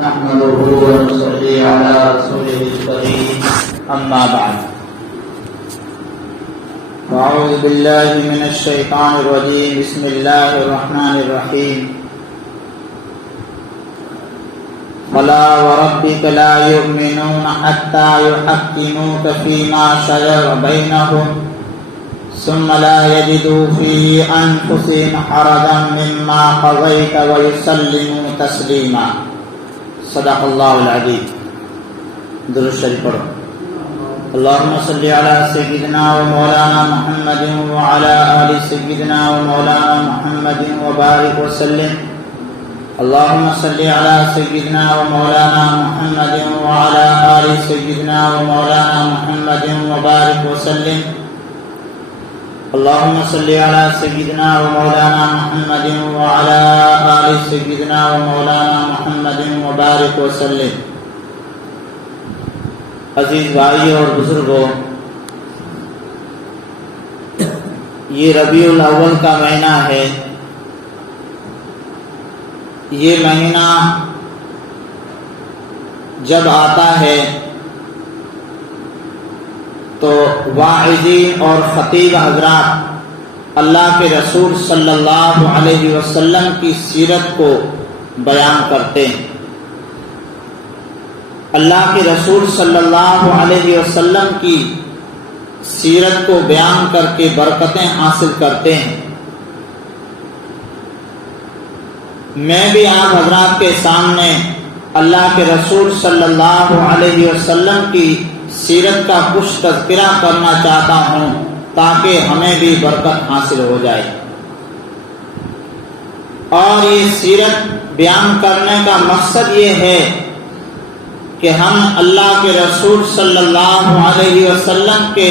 نحمده ونصلي على رسوله الكريم أما بعد أعوذ بالله من الشيطان الرجيم بسم الله الرحمن الرحيم فلا وربك لا يؤمنون حتى يحكموك فيما شجر بينهم ثم لا يجدوا في أنفسهم حرجا مما قضيت ويسلموا تسليما صدق اللہ العظیم. درود شریف پڑھو. اللهم صل على سيدنا ومولانا محمد وعلى آل سيدنا ومولانا محمد وبارك وسلم. اللهم صل على سيدنا ومولانا محمد وعلى آل سيدنا ومولانا محمد وبارك وسلم. اللهم صل على سيدنا ومولانا محمد وعلى آل سيدنا ومولانا محمد وبارك وسلم. عزیز بھائیوں اور بزرگوں، یہ ربیع الاول کا مہینہ ہے. یہ مہینہ جب آتا ہے تو واعظین اور خطیب حضرات اللہ کے رسول صلی اللہ علیہ وسلم کی سیرت کو بیان کرتے ہیں. اللہ کے رسول صلی اللہ علیہ وسلم کی سیرت کو بیان کر کے برکتیں حاصل کرتے ہیں. میں بھی آپ حضرات کے سامنے اللہ کے رسول صلی اللہ علیہ وسلم کی سیرت کا کچھ تذکرہ کرنا چاہتا ہوں تاکہ ہمیں بھی برکت حاصل ہو جائے. اور یہ سیرت بیان کرنے کا مقصد یہ ہے کہ ہم اللہ کے رسول صلی اللہ علیہ وسلم کے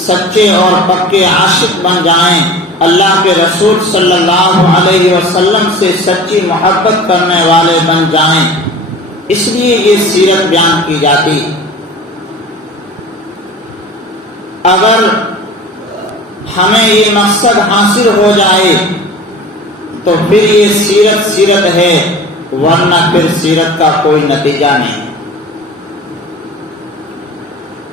سچے اور پکے عاشق بن جائیں، اللہ کے رسول صلی اللہ علیہ وسلم سے سچی محبت کرنے والے بن جائیں. اس لیے یہ سیرت بیان کی جاتی. اگر ہمیں یہ مقصد حاصل ہو جائے تو پھر یہ سیرت ہے، ورنہ پھر سیرت کا کوئی نتیجہ نہیں.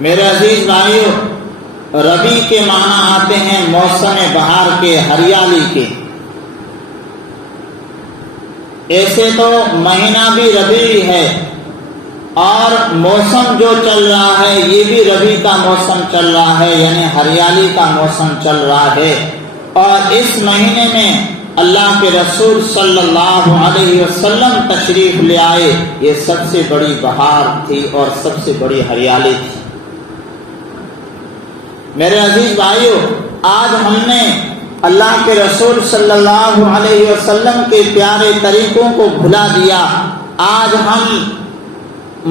میرے عزیز بھائیو، ربیع کے معنی آتے ہیں موسم بہار کے، ہریالی کے. ایسے تو مہینہ بھی ربیع ہے اور موسم جو چل رہا ہے یہ بھی ربیع کا موسم چل رہا ہے، یعنی ہریالی کا موسم چل رہا ہے. اور اس مہینے میں اللہ کے رسول صلی اللہ علیہ وسلم تشریف لے آئے. یہ سب سے بڑی بہار تھی اور سب سے بڑی ہریالی تھی. میرے عزیز بھائیو، آج ہم نے اللہ کے رسول صلی اللہ علیہ وسلم کے پیارے طریقوں کو بھلا دیا. آج ہم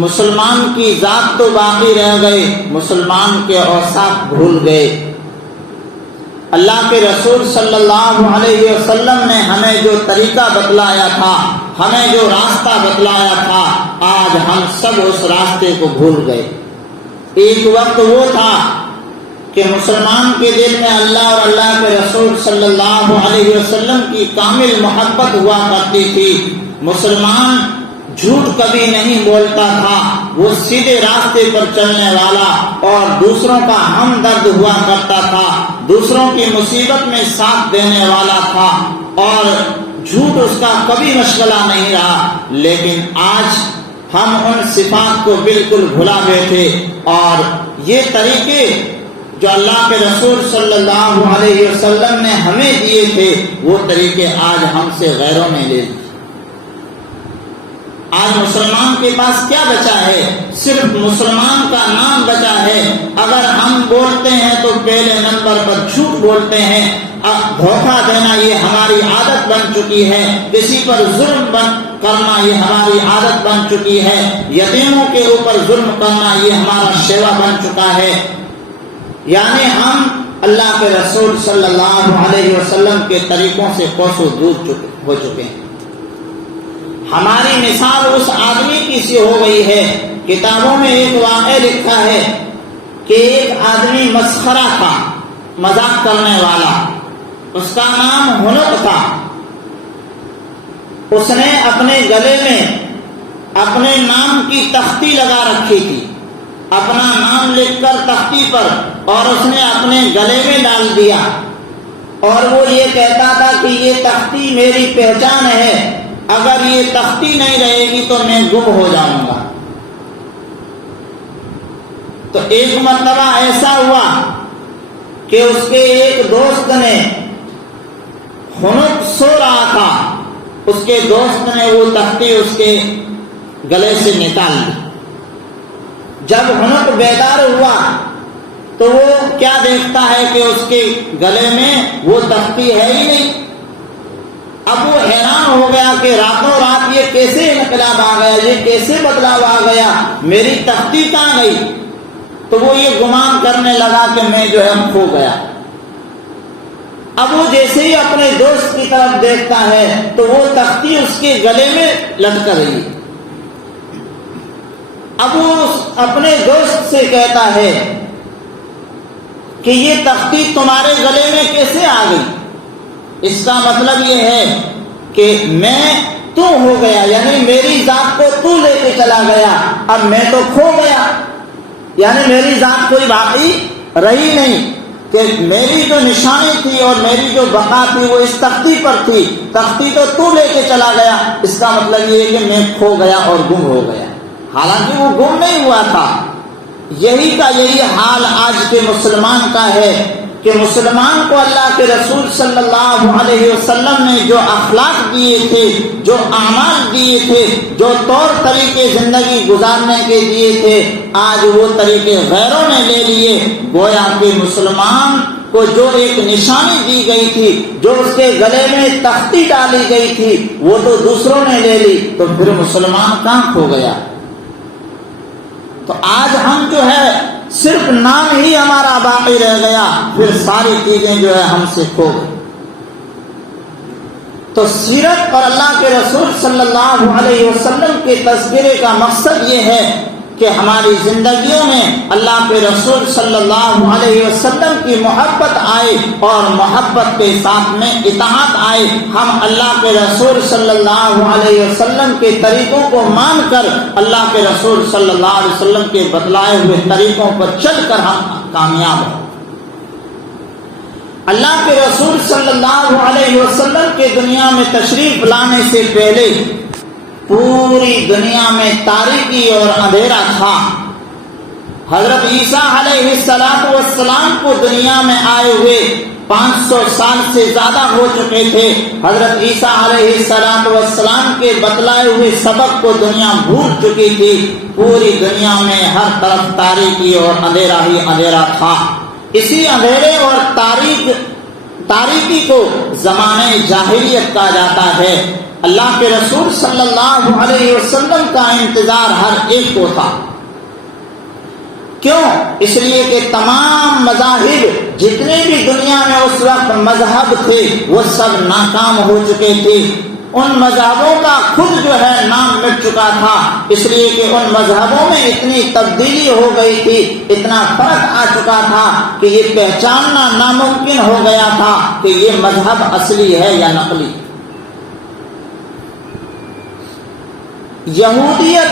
مسلمان کی ذات تو باقی رہ گئے، مسلمان کے اوصاف بھول گئے. اللہ کے رسول صلی اللہ علیہ وسلم نے ہمیں جو طریقہ بتلایا تھا، ہمیں جو راستہ بتلایا تھا، آج ہم سب اس راستے کو بھول گئے. ایک وقت وہ تھا کہ مسلمان کے دل میں اللہ اور اللہ کے رسول صلی اللہ علیہ وسلم کی کامل محبت ہوا کرتی تھی. مسلمان جھوٹ کبھی نہیں بولتا تھا، وہ سیدھے راستے پر چلنے والا اور دوسروں کا ہمدرد ہوا کرتا تھا، دوسروں کی مصیبت میں ساتھ دینے والا تھا اور جھوٹ اس کا کبھی مشغلہ نہیں رہا. لیکن آج ہم ان صفات کو بالکل بھلا بیٹھے اور یہ طریقے جو اللہ کے رسول صلی اللہ علیہ وسلم نے ہمیں دیے تھے وہ طریقے آج ہم سے غیروں نے لے لیے. آج مسلمان کے پاس کیا بچا ہے؟ صرف مسلمان کا نام بچا ہے. اگر ہم بولتے ہیں تو پہلے نمبر پر جھوٹ بولتے ہیں. دھوکہ دینا یہ ہماری عادت بن چکی ہے. کسی پر ظلم کرنا یہ ہماری عادت بن چکی ہے. یتیموں کے اوپر ظلم کرنا یہ ہمارا شیوا بن چکا ہے. یعنی ہم اللہ کے رسول صلی اللہ علیہ وسلم کے طریقوں سے کوسوں دور ہو چکے ہیں. ہماری مثال اس آدمی کی سی ہو گئی ہے. کتابوں میں ایک واقعہ لکھا ہے کہ ایک آدمی مسخرہ تھا، مذاق کرنے والا. اس کا نام ہنق تھا. اس نے اپنے گلے میں اپنے نام کی تختی لگا رکھی تھی، اپنا نام لکھ کر تختی پر، اور اس نے اپنے گلے میں ڈال دیا، اور وہ یہ کہتا تھا کہ یہ تختی میری پہچان ہے، اگر یہ تختی نہیں رہے گی تو میں گم ہو جاؤں گا۔ تو ایک مرتبہ ایسا ہوا کہ اس کے ایک دوست نے خنک سو رہا تھا، اس کے دوست نے وہ تختی اس کے گلے سے نکال لی۔ جب خنک بیدار ہوا تو وہ کیا دیکھتا ہے کہ اس کے گلے میں وہ تختی ہے ہی نہیں۔ اب وہ حیران ہو گیا کہ راتوں رات یہ کیسے انقلاب آ گیا، یہ کیسے بدلاؤ آ گیا، میری تختی کہاں گئی؟ تو وہ یہ گمان کرنے لگا کہ میں جو ہے کھو گیا۔ اب وہ جیسے ہی اپنے دوست کی طرف دیکھتا ہے تو وہ تختی اس کے گلے میں لٹک رہی۔ اب وہ اپنے دوست سے کہتا ہے کہ یہ تختی تمہارے گلے میں کیسے آ گئی؟ اس کا مطلب یہ ہے کہ میں تو ہو گیا، یعنی میری ذات کو تو لے کے چلا گیا، اب میں تو کھو گیا، یعنی میری ذات کوئی باقی رہی نہیں، کہ میری جو نشانی تھی اور میری جو بقا تھی وہ اس تختی پر تھی، تختی تو لے کے چلا گیا۔ اس کا مطلب یہ ہے کہ میں کھو گیا اور گم ہو گیا، حالانکہ وہ گم نہیں ہوا تھا۔ یہی حال آج کے مسلمان کا ہے کہ مسلمان کو اللہ کے رسول صلی اللہ علیہ وسلم نے جو اخلاق دیے تھے، جو اعمال دیے تھے، جو طور طریقے زندگی گزارنے کے دیے تھے، آج وہ طریقے غیروں نے لے لیے۔ گویا کہ مسلمان کو جو ایک نشانی دی گئی تھی، جو اس کے گلے میں تختی ڈالی گئی تھی، وہ تو دوسروں نے لے لی، تو پھر مسلمان کہاں کھو گیا؟ تو آج ہم جو ہے صرف نام ہی ہمارا باقی رہ گیا، پھر ساری چیزیں جو ہے ہم سے کھو گئی۔ تو سیرت اور اللہ کے رسول صلی اللہ علیہ وسلم کے تذکرے کا مقصد یہ ہے کہ ہماری زندگیوں میں اللہ کے رسول صلی اللہ علیہ وسلم کی محبت آئے اور محبت کے ساتھ میں اطاعت آئے۔ ہم اللہ کے رسول صلی اللہ علیہ وسلم کے طریقوں کو مان کر اللہ کے رسول صلی اللہ علیہ وسلم کے بتلائے ہوئے طریقوں پر چل کر ہم کامیاب ہیں۔ اللہ کے رسول صلی اللہ علیہ وسلم کے دنیا میں تشریف لانے سے پہلے پوری دنیا میں تاریکی اور اندھیرا تھا۔ حضرت عیسیٰ علیہ السلام کو دنیا میں آئے ہوئے 500 سال سے زیادہ ہو چکے تھے۔ حضرت عیسیٰ علیہ السلام کے بتلائے ہوئے سبق کو دنیا بھول چکی تھی۔ پوری دنیا میں ہر طرف تاریکی اور اندھیرا ہی اندھیرا تھا۔ اسی اندھیرے اور تاریکی کو زمانے جاہلیت کہا جاتا ہے۔ اللہ کے رسول صلی اللہ علیہ وسلم کا انتظار ہر ایک کو تھا۔ کیوں؟ اس لیے کہ تمام مذاہب جتنے بھی دنیا میں اس وقت مذہب تھے وہ سب ناکام ہو چکے تھے۔ ان مذہبوں کا خود جو ہے نام مٹ چکا تھا، اس لیے کہ ان مذہبوں میں اتنی تبدیلی ہو گئی تھی، اتنا فرق آ چکا تھا کہ یہ پہچاننا ناممکن ہو گیا تھا کہ یہ مذہب اصلی ہے یا نقلی۔ یہودیت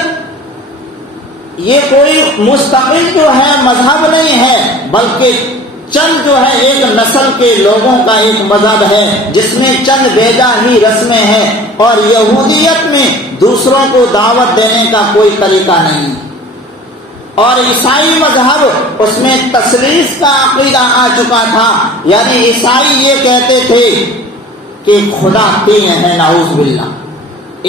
یہ کوئی مستقل جو ہے مذہب نہیں ہے، بلکہ چند جو ہے ایک نسل کے لوگوں کا ایک مذہب ہے جس میں چند بیجا ہی رسمیں ہیں، اور یہودیت میں دوسروں کو دعوت دینے کا کوئی طریقہ نہیں۔ اور عیسائی مذہب اس میں تثلیث کا عقیدہ آ چکا تھا، یعنی عیسائی یہ کہتے تھے کہ خدا تین ہے، نعوذ باللہ،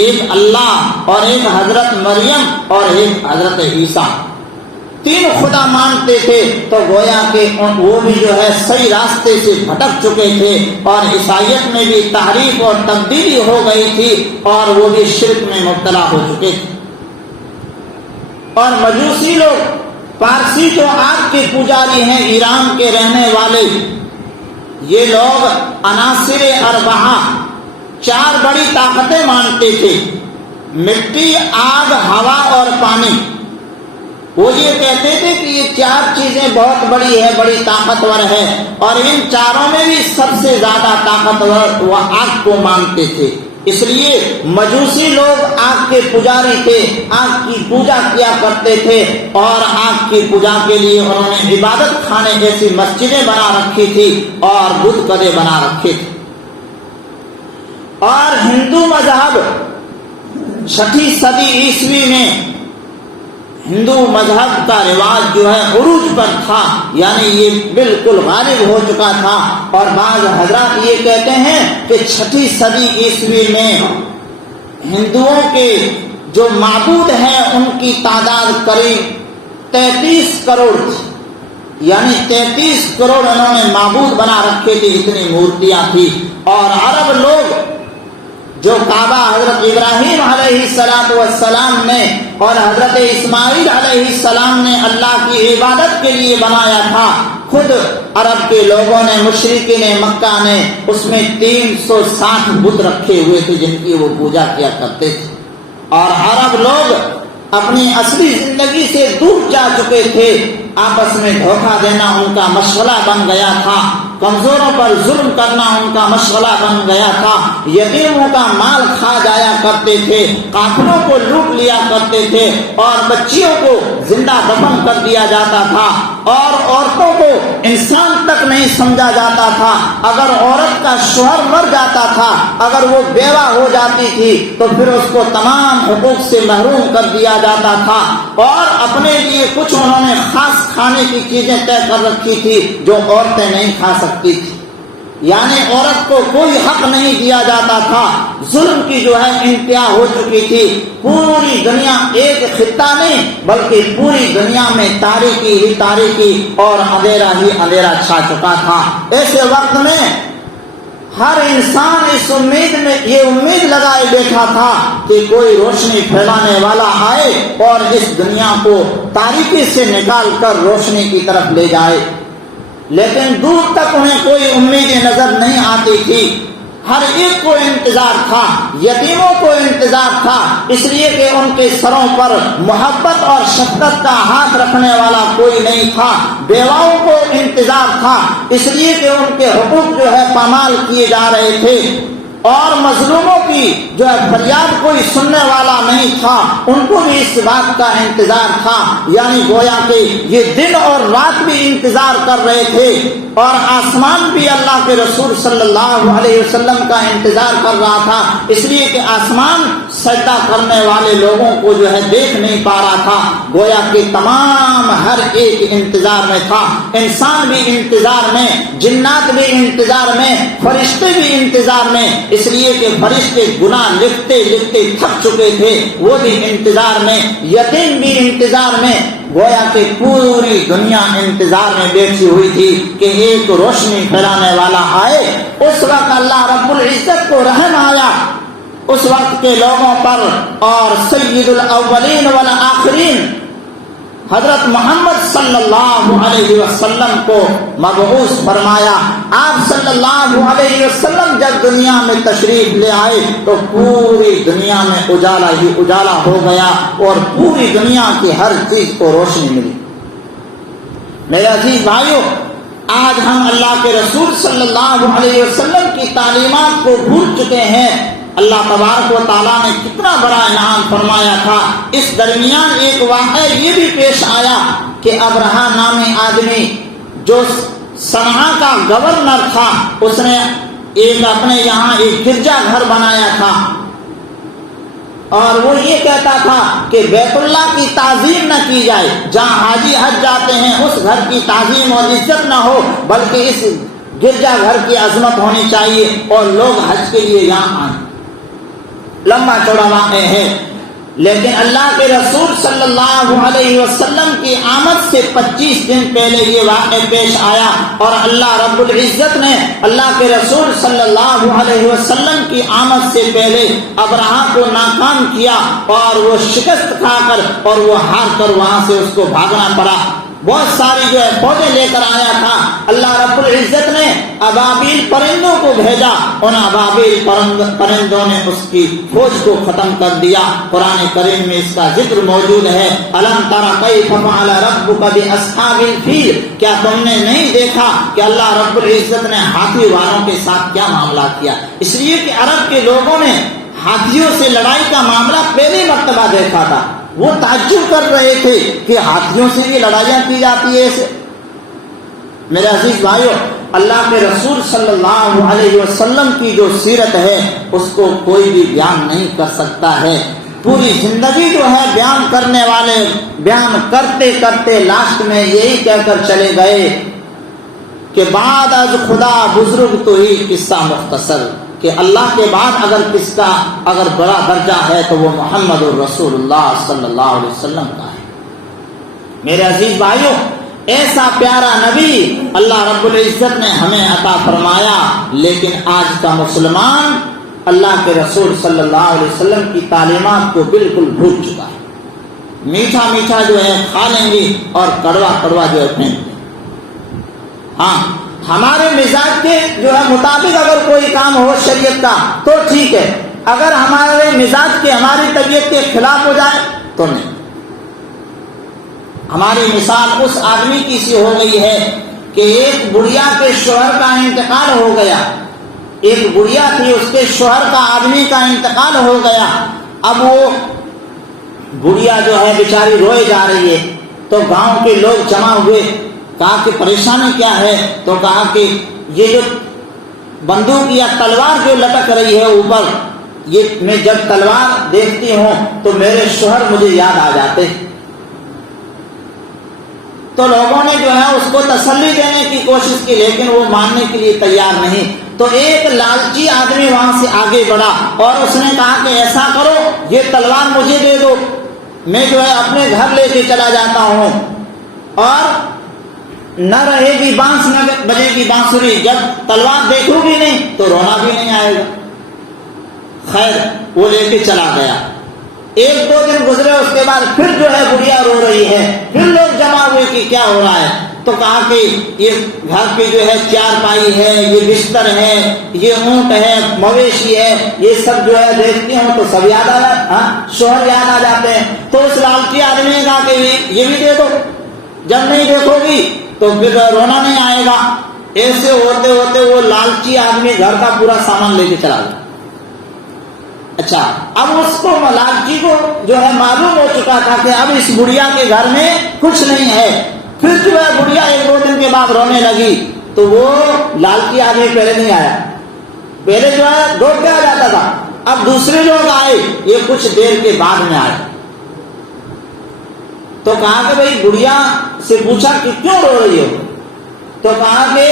ایک اللہ اور ایک حضرت مریم اور ایک حضرت عیسیٰ، تین خدا مانتے تھے۔ تو گویا کہ وہ بھی جو ہے صحیح راستے سے بھٹک چکے تھے، اور عیسائیت میں بھی تحریف اور تبدیلی ہو گئی تھی، اور وہ بھی شرک میں مبتلا ہو چکے تھے۔ اور مجوسی لوگ، پارسی جو آگ کے پجاری ہیں، ایران کے رہنے والے، یہ لوگ عناصر اربعہ، 4 بڑی طاقتیں مانتے تھے: مٹی، آگ، ہوا اور پانی۔ وہ یہ کہتے تھے کہ یہ 4 چیزیں بہت بڑی ہے، بڑی طاقتور ہے، اور ان چاروں میں بھی سب سے زیادہ طاقتور وہ آگ کو مانتے تھے۔ اس لیے مجوسی لوگ آگ کے پجاری تھے، آگ کی پوجا کیا کرتے تھے، اور آگ کی پوجا کے لیے انہوں نے عبادت خانے جیسی مسجدیں بنا رکھی تھی اور بت کدے بنا رکھے تھے۔ اور ہندو مذہب 6 صدی عیسوی میں ہندو مذہب کا رواج جو ہے عروج پر تھا، یعنی یہ بالکل غالب ہو چکا تھا، اور بعض حضرات یہ کہتے ہیں کہ 6 صدی عیسوی میں ہندوؤں کے جو معبود ہیں ان کی تعداد قریب 33 کروڑ تھی، یعنی 33 کروڑ انہوں نے معبود بنا رکھے تھے، اتنی مورتیاں تھی۔ اور عرب لوگ جو کعبہ حضرت ابراہیم علیہ السلام نے اور حضرت اسماعیل علیہ السلام نے اللہ کی عبادت کے لیے بنایا تھا، خود عرب کے لوگوں نے، مشرکین مکہ نے اس میں 360 بت رکھے ہوئے تھے جن کی وہ پوجا کیا کرتے تھے۔ اور عرب لوگ اپنی اصلی زندگی سے دور جا چکے تھے، آپس میں دھوکہ دینا ان کا مشغلہ بن گیا تھا، کمزوروں پر ظلم کرنا ان کا مشغلہ بن گیا تھا، یتیموں کا مال کھا جایا کرتے تھے، قافلوں کو لوٹ لیا کرتے تھے، اور بچیوں کو زندہ دفن کر دیا جاتا تھا، اور عورتوں کو انسان تک نہیں سمجھا جاتا تھا۔ اگر عورت کا شوہر مر جاتا تھا، اگر وہ بیوہ ہو جاتی تھی تو پھر اس کو تمام حقوق سے محروم کر دیا جاتا تھا، اور اپنے لیے کچھ انہوں نے خاص کھانے کی چیزیں طے کر رکھی تھی جو عورتیں نہیں کھا سکتی تھی، یعنی عورت کو کوئی حق نہیں دیا جاتا تھا۔ ظلم کی جو ہے انتہا ہو چکی تھی، پوری دنیا، ایک خطہ نہیں بلکہ پوری دنیا میں تاریکی ہی تاریکی اور اندھیرا ہی اندھیرا چھا چکا تھا۔ ایسے وقت میں ہر انسان اس امید میں یہ امید لگائے بیٹھا تھا کہ کوئی روشنی پھیلانے والا آئے اور اس دنیا کو تاریکی سے نکال کر روشنی کی طرف لے جائے، لیکن دور تک انہیں کوئی امیدیں نظر نہیں آتی تھی۔ ہر ایک کو انتظار تھا، یتیموں کو انتظار تھا، اس لیے کہ ان کے سروں پر محبت اور شفقت کا ہاتھ رکھنے والا کوئی نہیں تھا۔ بیواؤں کو انتظار تھا، اس لیے کہ ان کے حقوق جو ہے پامال کیے جا رہے تھے، اور مظلوموں کی جو ہے فریاد کوئی سننے والا نہیں تھا، ان کو بھی اس بات کا انتظار تھا، یعنی گویا کہ یہ دن اور رات بھی انتظار کر رہے تھے، اور آسمان بھی اللہ کے رسول صلی اللہ علیہ وسلم کا انتظار کر رہا تھا، اس لیے کہ آسمان سجدہ کرنے والے لوگوں کو جو ہے دیکھ نہیں پا رہا تھا، گویا کہ تمام ہر ایک انتظار میں تھا، انسان بھی انتظار میں، جنات بھی انتظار میں، فرشتے بھی انتظار میں، اس لیے کہ فرشتے گناہ لکھتے لکھتے تھک چکے تھے، وہ بھی انتظار میں، یتیم بھی انتظار میں، گویا کہ پوری دنیا انتظار میں بیٹھی ہوئی تھی کہ ایک روشنی پھیلانے والا آئے۔ اس وقت اللہ رب العزت کو رحم آیا اس وقت کے لوگوں پر، اور سید الاولین والآخرین حضرت محمد صلی اللہ علیہ وسلم کو مبعوث فرمایا۔ آپ صلی اللہ علیہ وسلم جب دنیا میں تشریف لے آئے تو پوری دنیا میں اجالا ہی اجالا ہو گیا، اور پوری دنیا کی ہر چیز کو روشنی ملی۔ میرے عزیز بھائیو، آج ہم اللہ کے رسول صلی اللہ علیہ وسلم کی تعلیمات کو بھول چکے ہیں۔ اللہ تبارک و تعالیٰ نے کتنا بڑا انعام فرمایا تھا۔ اس درمیان ایک واقعہ یہ بھی پیش آیا کہ ابرہہ نامی آدمی جو صنعاء کا گورنر تھا، اس نے ایک اپنے یہاں ایک گرجا گھر بنایا تھا، اور وہ یہ کہتا تھا کہ بیت اللہ کی تعظیم نہ کی جائے، جہاں حاجی حج جاتے ہیں اس گھر کی تعظیم اور عزت نہ ہو، بلکہ اس گرجا گھر کی عظمت ہونی چاہیے اور لوگ حج کے لیے یہاں آئیں۔ لمبا چوڑا واقعہ ہے، لیکن اللہ کے رسول صلی اللہ علیہ وسلم کی آمد سے 25 دن پہلے یہ واقعہ پیش آیا، اور اللہ رب العزت نے اللہ کے رسول صلی اللہ علیہ وسلم کی آمد سے پہلے ابرہہ کو ناکام کیا، اور وہ شکست کھا کر اور وہ ہار کر وہاں سے اس کو بھاگنا پڑا۔ بہت ساری جو ہے فوجیں لے کر آیا تھا. اللہ رب العزت نے ابابیل پرندوں کو بھیجا، ان ابابیل پرندوں نے اس کی فوج کو ختم کر دیا. قرآن کریم میں اس کا ذکر موجود ہے. الم تر کیف فعل ربک باصحاب الفیل، کیا تم نے نہیں دیکھا کہ اللہ رب العزت نے ہاتھی والوں کے ساتھ کیا معاملہ کیا؟ اس لیے کہ عرب کے لوگوں نے ہاتھیوں سے لڑائی کا معاملہ پہلی مرتبہ دیکھا تھا. وہ تعجب کر رہے تھے کہ ہاتھیوں سے بھی لڑائیاں کی جاتی ہے ایسے. میرے عزیز بھائیو، اللہ کے رسول صلی اللہ علیہ وسلم کی جو سیرت ہے اس کو کوئی بھی بیان نہیں کر سکتا ہے. پوری زندگی جو ہے بیان کرنے والے بیان کرتے کرتے لاسٹ میں یہی کہہ کر چلے گئے کہ بعد از خدا بزرگ تو ہی قصہ مختصر، کہ اللہ کے بعد اگر کس کا اگر بڑا درجہ ہے تو وہ محمد الرسول اللہ صلی اللہ علیہ وسلم کا ہے. میرے عزیز بھائیوں، ایسا پیارا نبی اللہ رب العزت نے ہمیں عطا فرمایا، لیکن آج کا مسلمان اللہ کے رسول صلی اللہ علیہ وسلم کی تعلیمات کو بالکل بھول چکا ہے. میٹھا میٹھا جو ہے کھا لیں گے اور کڑوا کڑوا جو ہے پھینک دیں. ہاں، ہمارے مزاج کے جو ہے مطابق اگر کوئی کام ہو شریعت کا تو ٹھیک ہے، اگر ہمارے مزاج کے ہماری طبیعت کے خلاف ہو جائے تو نہیں. ہماری مثال اس آدمی کی سی ہو گئی ہے کہ ایک بڑھیا کے شوہر کا انتقال ہو گیا. ایک بڑھیا تھی، اس کے شوہر کا آدمی کا انتقال ہو گیا. اب وہ بڑھیا جو ہے بیچاری روئے جا رہی ہے تو گاؤں کے لوگ جمع ہوئے. کہا کہ پریشانی کیا ہے؟ تو کہا کہ یہ جو بندوق یا تلوار جو لٹک رہی ہے اوپر، یہ میں جب تلوار دیکھتی ہوں تو میرے شوہر مجھے یاد آ جاتے. تو لوگوں نے جو ہے اس کو تسلی دینے کی کوشش کی، لیکن وہ ماننے کے لیے تیار نہیں. تو ایک لالچی آدمی وہاں سے آگے بڑھا اور اس نے کہا کہ ایسا کرو، یہ تلوار مجھے دے دو، میں جو ہے اپنے گھر لے کے چلا جاتا ہوں، اور نہ رہے گی بانس نہ بجے گی بانسری، جب تلوار دیکھو گی نہیں تو رونا بھی نہیں آئے گا. خیر، وہ لے کے چلا گیا. ایک دو دن گزرے، اس کے بعد پھر جو ہے بڑھیا رو رہی ہے. پھر لوگ جمع ہوئے کہ کیا ہو رہا ہے. تو کہا کہ یہ گھر کی جو ہے چارپائی ہے، یہ بستر ہے، یہ اونٹ ہے، مویشی ہے، یہ سب جو ہے دیکھتی ہوں تو سب یاد آ جاتا، شوہر یاد آ جاتے ہیں. تو اس لالچی آدمی نے کہا کہ یہ بھی دے دو، جب نہیں دیکھو گی تو پھر رونا نہیں آئے گا. ایسے ہوتے ہوتے وہ لالچی آدمی گھر کا پورا سامان لے کے چلا گیا. اچھا، اب اس کو لالچی کو جو ہے معلوم ہو چکا تھا کہ اب اس بڑھیا کے گھر میں کچھ نہیں ہے. پھر جو ہے بڑھیا ایک دو دن کے بعد رونے لگی تو وہ لالچی آدمی پہلے نہیں آیا. پہلے جو ہے دوڑ کے آ جاتا تھا، اب دوسرے لوگ آئے، یہ کچھ دیر کے بعد میں آئے. تو کہا کہ بھائی بڑھیا سے پوچھا کہ کیوں رو رہی ہو؟ تو کہا کہ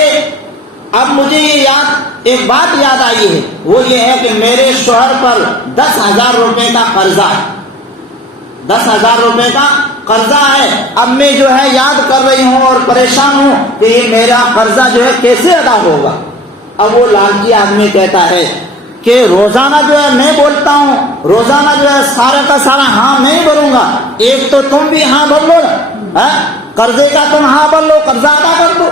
اب مجھے یہ ایک بات یاد آئی ہے، وہ یہ ہے کہ میرے شوہر پر 10,000 روپے کا قرضہ ہے. 10,000 روپے کا قرضہ ہے. اب میں جو ہے یاد کر رہی ہوں اور پریشان ہوں کہ یہ میرا قرضہ جو ہے کیسے ادا ہوگا. اب وہ لالچی آدمی کہتا ہے کہ روزانہ جو ہے میں بولتا ہوں، روزانہ جو ہے سارا کا سارا ہاں میں ہی بولوں گا، ایک تو تم بھی ہاں بول لو، قرضے کا تم ہاں بول لو، قرضہ ادا کر دو.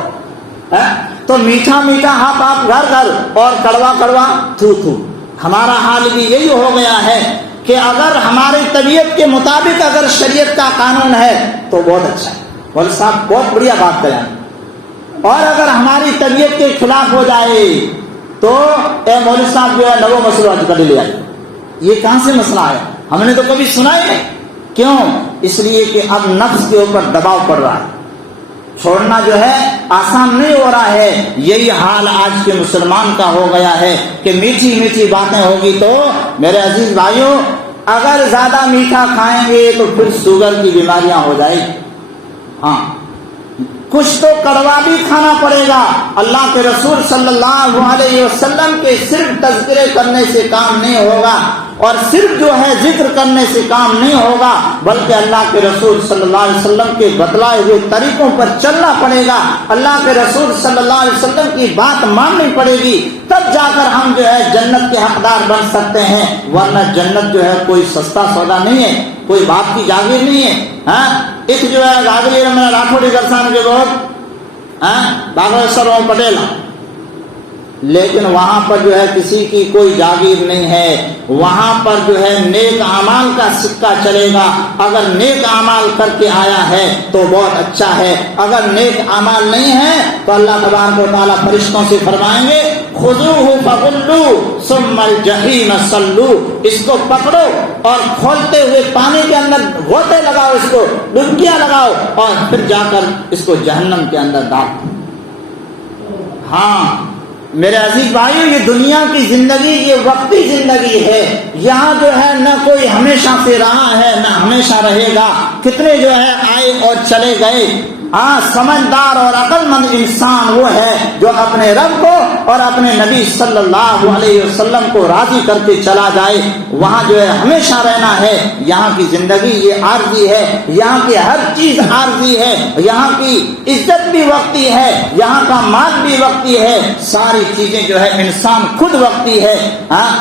تو میٹھا میٹھا ہاں باپ گھر گھر اور کڑوا کڑوا تھو تھو. ہمارا حال بھی یہی ہو گیا ہے کہ اگر ہماری طبیعت کے مطابق اگر شریعت کا قانون ہے تو بہت اچھا ہے، مولوی صاحب بہت بڑھیا بات کہیں، اور اگر ہماری طبیعت کے خلاف ہو جائے تو اے مولوی صاحب جو ہے نو مسئلہ کر لے آئے. یہ کہاں سے مسئلہ ہے؟ ہم نے تو کبھی سنا ہی نہیں. کیوں؟ اس لیے کہ اب نفس کے اوپر دباؤ پڑ رہا ہے، چھوڑنا جو ہے آسان نہیں ہو رہا ہے. یہی حال آج کے مسلمان کا ہو گیا ہے کہ میٹھی میٹھی باتیں ہوگی. تو میرے عزیز بھائیوں، اگر زیادہ میٹھا کھائیں گے تو پھر شوگر کی بیماریاں ہو جائیں گی. ہاں، کچھ تو کڑوا بھی کھانا پڑے گا. اللہ کے رسول صلی اللہ علیہ وسلم کے صرف تذکرے کرنے سے کام نہیں ہوگا. اور صرف جو ہے ذکر کرنے سے کام نہیں ہوگا بلکہ اللہ کے رسول صلی اللہ علیہ وسلم کے بتلائے ہوئے طریقوں پر چلنا پڑے گا، اللہ کے رسول صلی اللہ علیہ وسلم کی بات ماننی پڑے گی، تب جا کر ہم جو ہے جنت کے حقدار بن سکتے ہیں، ورنہ جنت جو ہے کوئی سستا سودا نہیں ہے، کوئی باپ کی جاگیر نہیں ہے۔ ہاں ایک جو ہے جاگیر میں راٹھوڑی گرسان کے بہت باغیشور پٹیل، لیکن وہاں پر جو ہے کسی کی کوئی جاگیر نہیں ہے، وہاں پر جو ہے نیک اعمال کا سکہ چلے گا، اگر نیک اعمال کر کے آیا ہے تو بہت اچھا ہے، اگر نیک اعمال نہیں ہے تو اللہ تبارک و تعالیٰ فرشتوں سے فرمائیں گے خذوہ فغلوا ثم الجحیم صلوا، اس کو پکڑو اور کھولتے ہوئے پانی کے اندر غوطے لگاؤ، اس کو ڈبکیاں لگاؤ اور پھر جا کر اس کو جہنم کے اندر ڈالو۔ ہاں میرے عزیز بھائیو، یہ دنیا کی زندگی یہ وقتی زندگی ہے، یہاں جو ہے نہ کوئی ہمیشہ سے رہا ہے نہ ہمیشہ رہے گا، کتنے جو ہے آئے اور چلے گئے۔ ہاں سمجھدار اور عقل مند انسان وہ ہے جو اپنے رب کو اور اپنے نبی صلی اللہ علیہ وسلم کو راضی کر کے چلا جائے، وہاں جو ہے ہمیشہ رہنا ہے۔ یہاں کی زندگی یہ عارضی ہے، یہاں کی ہر چیز عارضی ہے، یہاں کی عزت بھی وقتی ہے، یہاں کا مال بھی وقتی ہے، ساری چیزیں جو ہے انسان خود وقتی ہے۔ ہاں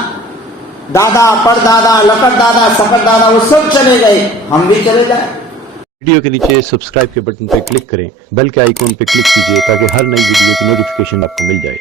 دادا پردادا لکڑ دادا سکڑ دادا وہ سب چلے گئے، ہم بھی چلے جائیں۔ ویڈیو کے نیچے سبسکرائب کے بٹن پہ کلک کریں، بیل کے آئیکن پہ کلک کیجیے تاکہ ہر نئی ویڈیو کی نوٹیفیکیشن آپ کو مل جائے۔